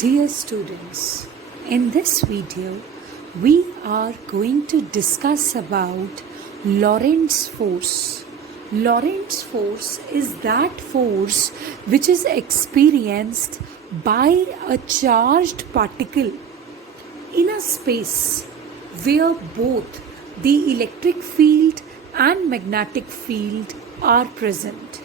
Dear students, in this video we are going to discuss about Lorentz force. Lorentz force is that force which is experienced by a charged particle in a space where both the electric field and magnetic field are present.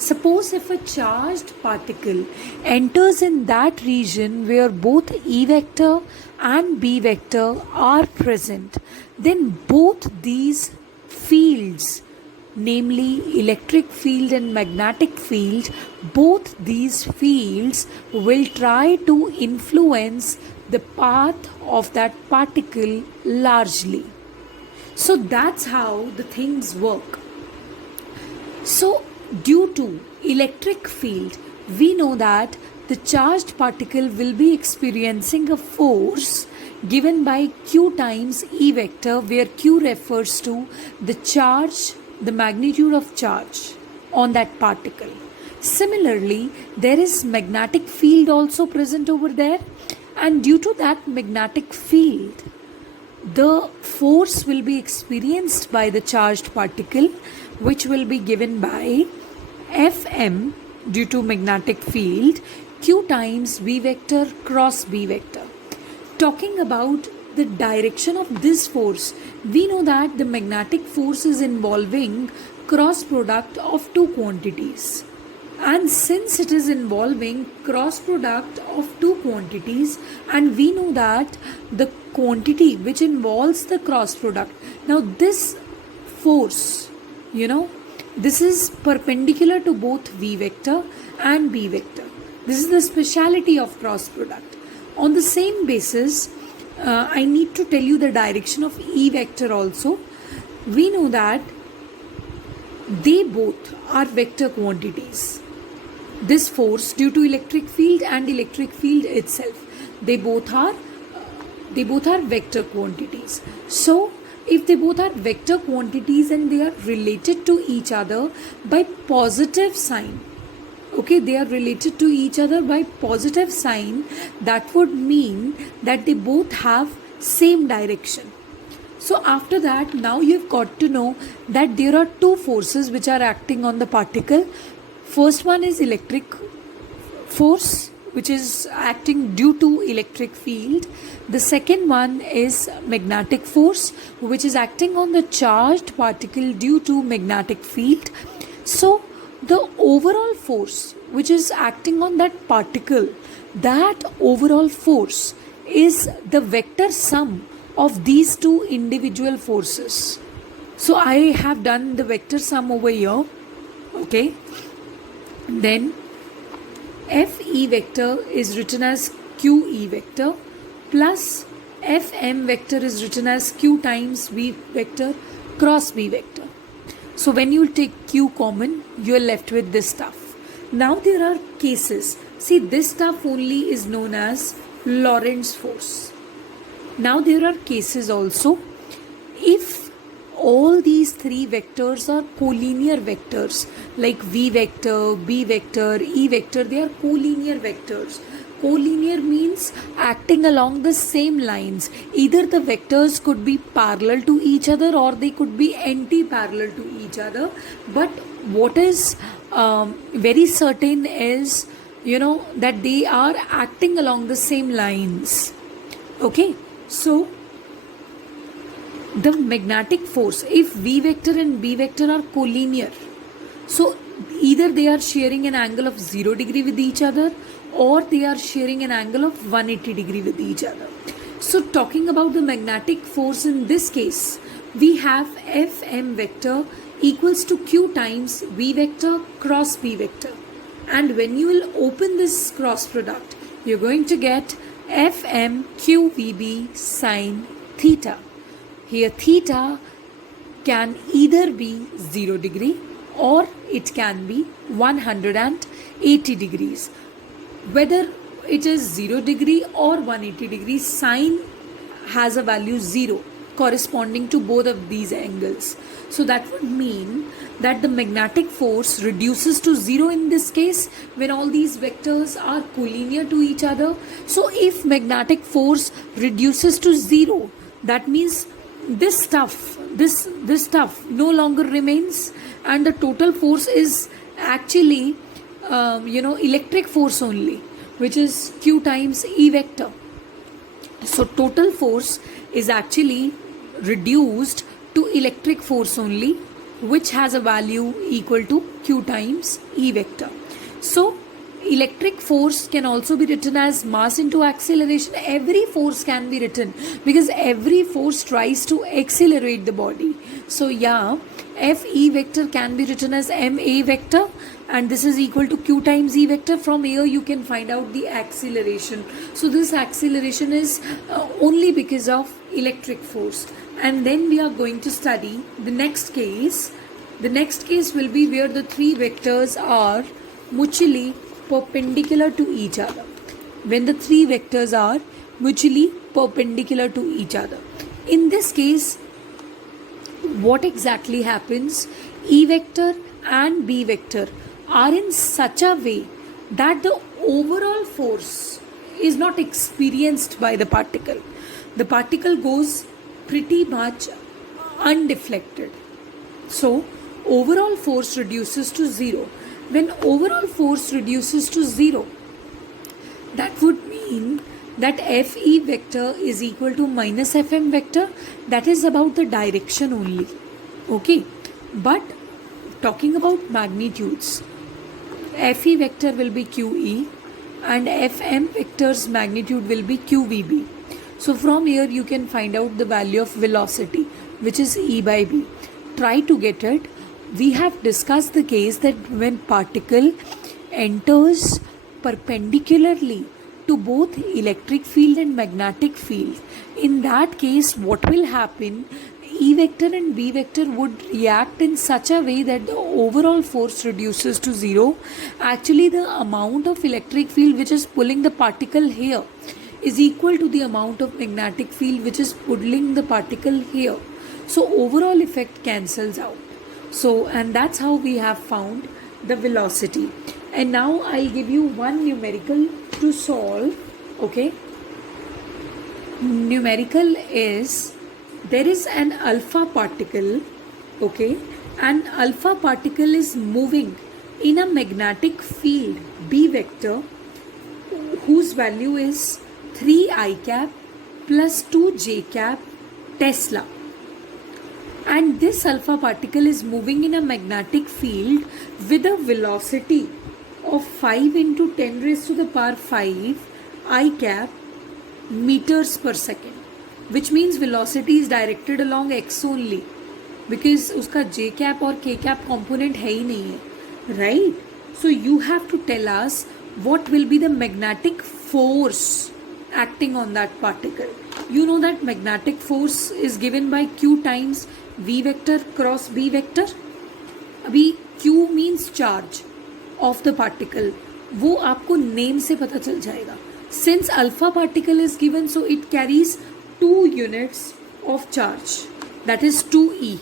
Suppose if a charged particle enters in that region where both E vector and B vector are present, then both these fields, namely electric field and magnetic field, both these fields will try to influence the path of that particle largely. So that's how the things work. So due to electric field, we know that the charged particle will be experiencing a force given by Q times E vector, where Q refers to the charge, the magnitude of charge on that particle. Similarly, there is magnetic field also present over there, and due to that magnetic field, the force will be experienced by the charged particle, which will be given by Fm due to magnetic field Q times V vector cross B vector. Talking about the direction of this force, we know that the magnetic force is involving cross product of two quantities. And since it is involving cross product of two quantities, and we know that the quantity which involves the cross product, now this force, this is perpendicular to both V vector and B vector. This is the speciality of cross product. On the same basis, I need to tell you the direction of E vector also. We know that they both are vector quantities. This force due to electric field and electric field itself, they both are vector quantities. So if they both are vector quantities and they are related to each other by positive sign, they are related to each other by positive sign, that would mean that they both have same direction. So after that, now you've got to know that there are two forces which are acting on the particle. First one is electric force, which is acting due to electric field. The second one is magnetic force, which is acting on the charged particle due to magnetic field. So the overall force which is acting on that particle, that overall force is the vector sum of these two individual forces. So I have done the vector sum over here. Then Fe vector is written as Qe vector plus Fm vector is written as Q times V vector cross B vector. So when you take Q common, you are left with this stuff. Now there are cases. See, this stuff only is known as Lorentz force. Now there are cases also. If all these three vectors are collinear vectors, like V vector, B vector, E vector, they are collinear vectors. Collinear means acting along the same lines. Either the vectors could be parallel to each other or they could be anti-parallel to each other. But what is very certain is, that they are acting along the same lines. So the magnetic force, if V vector and B vector are collinear, so either they are sharing an angle of 0 degree with each other or they are sharing an angle of 180 degree with each other. So talking about the magnetic force in this case, we have Fm vector equals to Q times V vector cross B vector. And when you will open this cross product, you're going to get Fm QVB sine theta. Here theta can either be 0 degree or it can be 180 degrees. Whether it is 0 degree or 180 degrees, sine has a value 0. corresponding to both of these angles. So that would mean that the magnetic force reduces to zero in this case when all these vectors are collinear to each other. So if magnetic force reduces to zero, that means this stuff no longer remains, and the total force is actually electric force only, which is Q times E vector. So total force is actually reduced to electric force only, which has a value equal to Q times E vector. So electric force can also be written as mass into acceleration. Every force can be written because every force tries to accelerate the body. So yeah, Fe vector can be written as ma vector, and this is equal to Q times E vector. From here you can find out the acceleration. So this acceleration is only because of electric force. And then we are going to study the next case. The next case will be where the three vectors are mutually perpendicular to each other. When the three vectors are mutually perpendicular to each other. In this case, what exactly happens? E vector and B vector are in such a way that the overall force is not experienced by the particle. The particle goes pretty much undeflected. So overall force reduces to zero. When overall force reduces to zero, that would mean that Fe vector is equal to minus Fm vector. That is about the direction only. Okay. But talking about magnitudes, Fe vector will be Qe and Fm vector's magnitude will be Qvb. So from here you can find out the value of velocity, which is E by B. Try to get it. We have discussed the case that when particle enters perpendicularly to both electric field and magnetic field, in that case what will happen? E vector and B vector would react in such a way that the overall force reduces to zero. Actually, the amount of electric field which is pulling the particle here is equal to the amount of magnetic field which is pulling the particle here. So overall effect cancels out. So, and that's how we have found the velocity. And now I'll give you one numerical to solve. Okay. Numerical is, there is an alpha particle. Okay. An alpha particle is moving in a magnetic field B vector whose value is 3 I cap plus 2 j cap Tesla. And this alpha particle is moving in a magnetic field with a velocity of 5 into 10 raised to the power 5 I cap meters per second, which means velocity is directed along x only because उसका j cap और k cap component है ही नहीं है, right? So you have to tell us what will be the magnetic force acting on that particle. You know that magnetic force is given by Q times V vector cross B vector. अभी Q means charge of the particle, वो आपको name से पता चल जाएगा. Since alpha particle is given, so it carries 2 units of charge, that is 2e.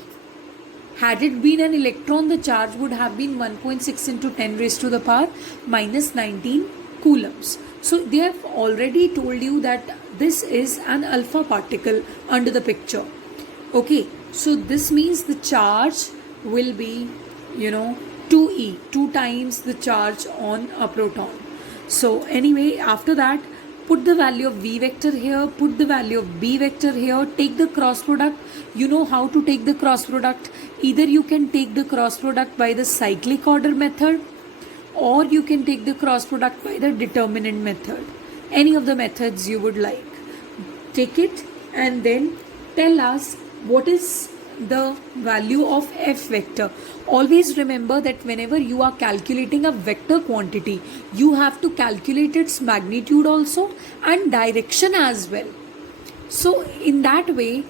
Had it been an electron, the charge would have been 1.6 into 10 raised to the power minus 19 coulombs. So they have already told you that this is an alpha particle under the picture. Okay, so this means the charge will be, 2e, 2 times the charge on a proton. So anyway, after that, put the value of V vector here, put the value of B vector here, take the cross product. You know how to take the cross product. Either you can take the cross product by the cyclic order method, or you can take the cross product by the determinant method. Any of the methods you would like. Take it and then tell us what is the value of F vector. Always remember that whenever you are calculating a vector quantity, you have to calculate its magnitude also and direction as well. So in that way,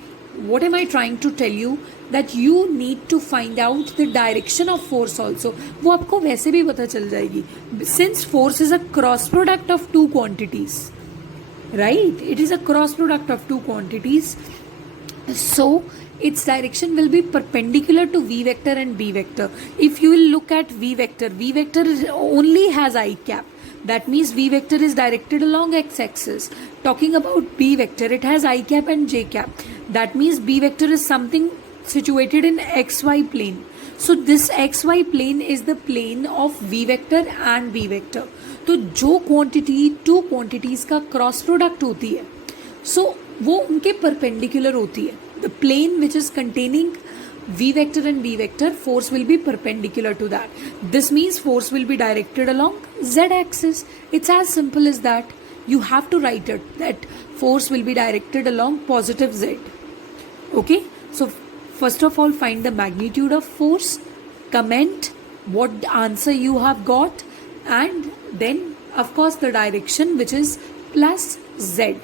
what am I trying to tell you? That you need to find out the direction of force also. वो आपको वैसे भी पता चल जाएगी. Since force is a cross product of two quantities, right? It is a cross product of two quantities. So its direction will be perpendicular to v vector and b vector. If you will look at v vector only has I cap. That means v vector is directed along x-axis. Talking about b vector, it has I cap and j cap. That means b vector is something situated in xy plane. So this xy plane is the plane of v vector and b vector. तो जो quantity two quantities का cross product होती है, so वो उनके perpendicular होती है. The plane which is containing v vector and b vector, force will be perpendicular to that. This means force will be directed along z axis. It's as simple as that. You have to write it that force will be directed along positive z. Okay, so first of all, find the magnitude of force, comment what answer you have got, and then of course the direction, which is plus z.